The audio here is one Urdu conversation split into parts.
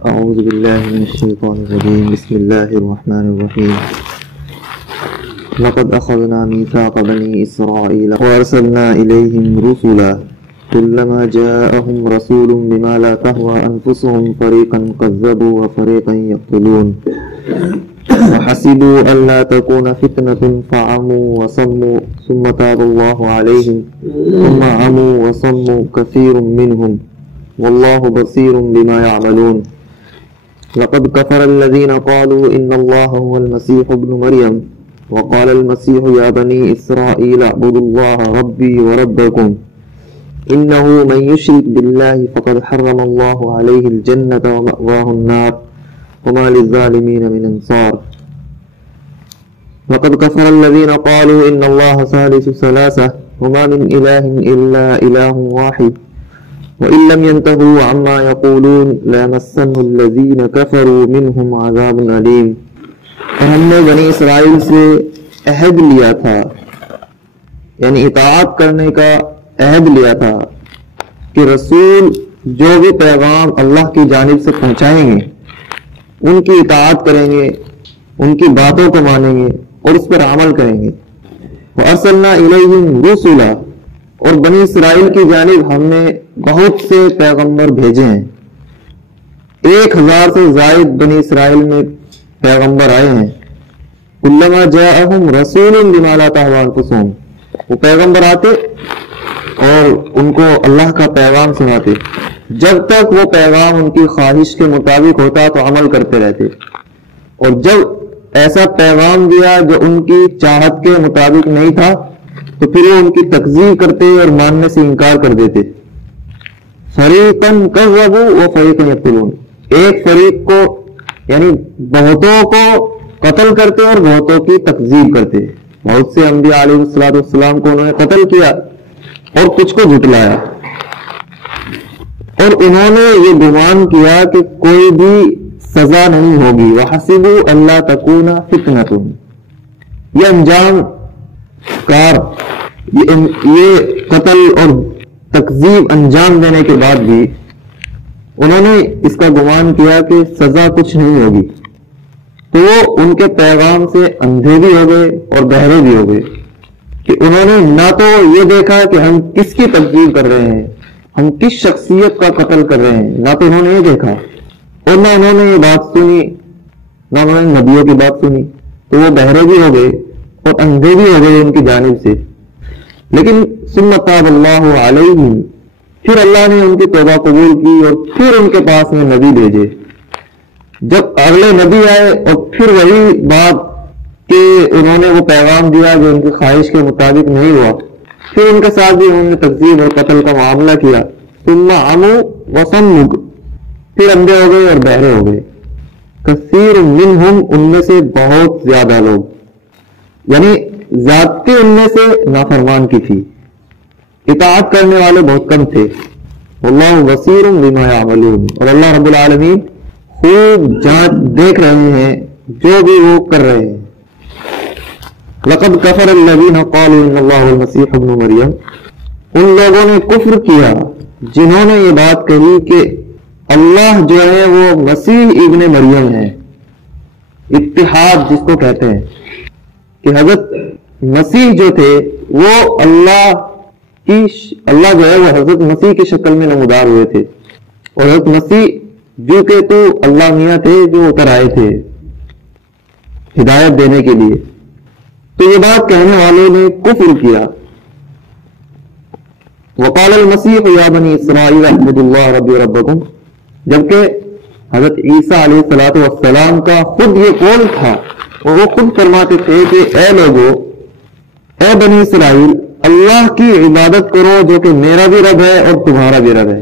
أعوذ بالله من الشيطان الرجيم. بسم الله الرحمن الرحيم. لقد أخذنا ميثاق بني إسرائيل وأرسلنا إليهم رسلا كلما جاءهم رسول بما لا تهوى أنفسهم فريقا كذبوا وفريقا يقتلون وحسبوا ألا تكون فتنة فعموا وصموا ثم تاب الله عليهم ثم عموا وصموا كثير منهم والله بصير بما يعملون. لقد كفر الذين قالوا إن الله هو المسيح ابن مريم وقال المسيح يا بني إسرائيل اعبدوا الله ربي وربكم إنه من يشرك بالله فقد حرم الله عليه الجنة ومأواه النار وما للظالمين من أنصار. لقد كفر الذين قالوا إن الله ثالث ثلاثة وما من إله إلا إله واحد وإن لم ينتهوا عما يقولون ليمسن الذين كفروا منهم عذاب أليم. اور ہم نے بنی اسرائیل سے عہد لیا تھا، یعنی اطاعت کرنے کا عہد لیا تھا کہ رسول جو بھی پیغام اللہ کی جانب سے پہنچائیں گے ان کی اطاعت کریں گے، ان کی باتوں کو مانیں گے اور اس پر عمل کریں گے. وَأَرْسَلْنَا إِلَيْهِمْ رُسُلًا، اور بنی اسرائیل کی جانب ہم نے بہت سے پیغمبر بھیجے ہیں. 1000 سے زائد بنی اسرائیل میں پیغمبر آئے ہیں. کلما جاءہم رسول بما لا تہوی انفسہم، وہ پیغمبر آتے اور ان کو اللہ کا پیغام سناتے، جب تک وہ پیغام ان کی خواہش کے مطابق ہوتا تو عمل کرتے رہتے، اور جب ایسا پیغام دیا جو ان کی چاہت کے مطابق نہیں تھا تو پھر وہ ان کی تکذیب کرتے اور ماننے سے انکار کر دیتے. فریقاً کذبوا و فریقاً یقتلون، ایک فریق کو یعنی بہتوں کو قتل کرتے اور بہتوں کی تکذیب کرتے. بہت سے انبیاء علیہ السلام کو انہوں نے قتل کیا اور کچھ کو جھٹلایا، اور انہوں نے یہ گمان کیا کہ کوئی بھی سزا نہیں ہوگی. وَحَسِبُوا أَلَّا تَكُونَ فِتْنَةٌ، یہ انجام کار، یہ قتل اور تکذیب انجام دینے کے بعد بھی انہوں نے اس کا گمان کیا کہ سزا کچھ نہیں ہوگی، تو وہ ان کے پیغام سے اندھے بھی ہو گئے اور بہرے بھی ہو گئے کہ انہوں نے نہ تو یہ دیکھا کہ ہم کس کی تکذیب کر رہے ہیں، ہم کس شخصیت کا قتل کر رہے ہیں، نہ تو انہوں نے یہ دیکھا، اور نہ انہوں نے یہ بات سنی، نہ انہوں نے نبیوں کی بات سنی، تو وہ بہرے بھی ہو گئے اور اندھے بھی ہو گئے ان کی جانب سے. لیکن ثم تاب اللہ علیہم، پھر اللہ نے ان کی توبہ قبول کی اور پھر ان کے پاس میں نبی بھیجے. جب اگلے نبی آئے اور پھر وہی بات کہ انہوں نے وہ پیغام دیا جو ان کی خواہش کے مطابق نہیں ہوا، پھر ان کے ساتھ بھی انہوں نے تکذیب اور قتل کا معاملہ کیا. ثم عموا وصموا، پھر اندھے ہو گئے اور بہرے ہو گئے. کثیر منہم، ان میں سے بہت زیادہ لوگ، یعنی زیادتی ان میں سے نافرمان کی تھی، اطاعت کرنے والے بہت کم تھے. واللہ بصیر بما یعملون، اور اللہ رب العالمین خوب جانچ دیکھ رہے ہیں جو بھی وہ کر رہے ہیں. لقد کفر الذین قالوا ان اللہ المسیح ابن مریم، ان لوگوں نے کفر کیا جنہوں نے یہ بات کہی کہ اللہ جو ہے وہ مسیح ابن مریم ہے. اتحاد جس کو کہتے ہیں کہ حضرت مسیح جو تھے وہ اللہ جو ہے وہ حضرت مسیح کی شکل میں نمودار ہوئے تھے، اور حضرت مسیح جو کہ تو اللہ میاں تھے جو اتر آئے تھے ہدایت دینے کے لیے. تو یہ بات کہنے والوں نے کفر کیا. وقال المسیح یا بنی اسرائیل اعبدوا اللہ ربی وربکم، جبکہ حضرت عیسیٰ علیہ السلام کا خود یہ قول تھا، اور وہ خود فرماتے تھے کہ اے لوگو، اے بنی اسرائیل، اللہ کی عبادت کرو جو کہ میرا بھی رب ہے اور تمہارا بھی رب ہے.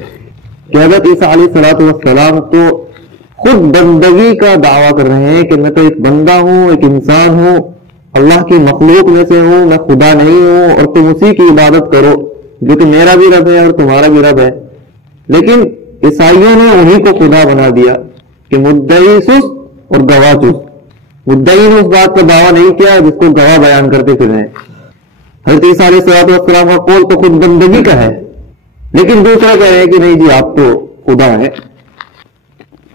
کہ حضرت عیسیٰ علیہ السلام تو خود بندگی کا دعویٰ کر رہے ہیں کہ میں تو ایک بندہ ہوں، ایک انسان ہوں، اللہ کی مخلوق میں سے ہوں، میں خدا نہیں ہوں، اور تم اسی کی عبادت کرو جو کہ میرا بھی رب ہے اور تمہارا بھی رب ہے. لیکن عیسائیوں نے انہی کو خدا بنا دیا کہ مدعی سست اور گواہ چست. مدعی نے اس بات کا دعویٰ نہیں کیا جس کو گواہ بیان کرتے پھر ہیں. حضرت عیسیٰ علیہ السلام کا قول تو خود بندگی کا ہے، لیکن دوسرا کہہ رہے ہیں کہ نہیں جی آپ تو خدا ہے.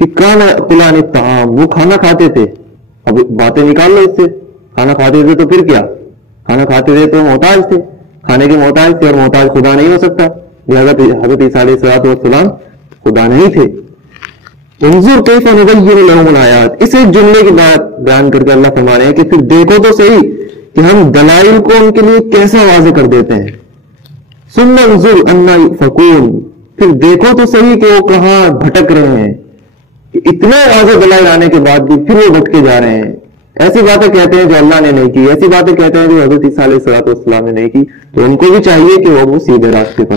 کہ کان قلان الطعام، وہ کھانا کھاتے تھے. اب باتیں نکال لو اس سے، کھانا کھاتے تھے تو پھر کیا، کھانا کھاتے تھے تو محتاج تھے، کھانے کے محتاج تھے، اور محتاج خدا نہیں ہو سکتا، حضرت عیسیٰ علیہ السلام خدا نہیں تھے. انظر کیف نبین لہم الآیات، اس ایک جملے کی بات بیان کر کے اللہ فرما رہے ہیں کہ پھر دیکھو تو صحیح کہ ہم دلائل کو ان کے لیے کیسا واضح کر دیتے ہیں. ثم انظر انا یؤفکون، پھر دیکھو تو صحیح کہ وہ کہاں بھٹک رہے ہیں، کہ اتنے واضح دلائل آنے کے بعد بھی پھر وہ بھٹکے جا رہے ہیں. ایسی باتیں کہتے ہیں جو اللہ نے نہیں کی، ایسی باتیں کہتے ہیں جو حضرت عیسیٰ علیہ السلام نے نہیں کی. تو ان کو بھی چاہیے کہ وہ سیدھے راستے پر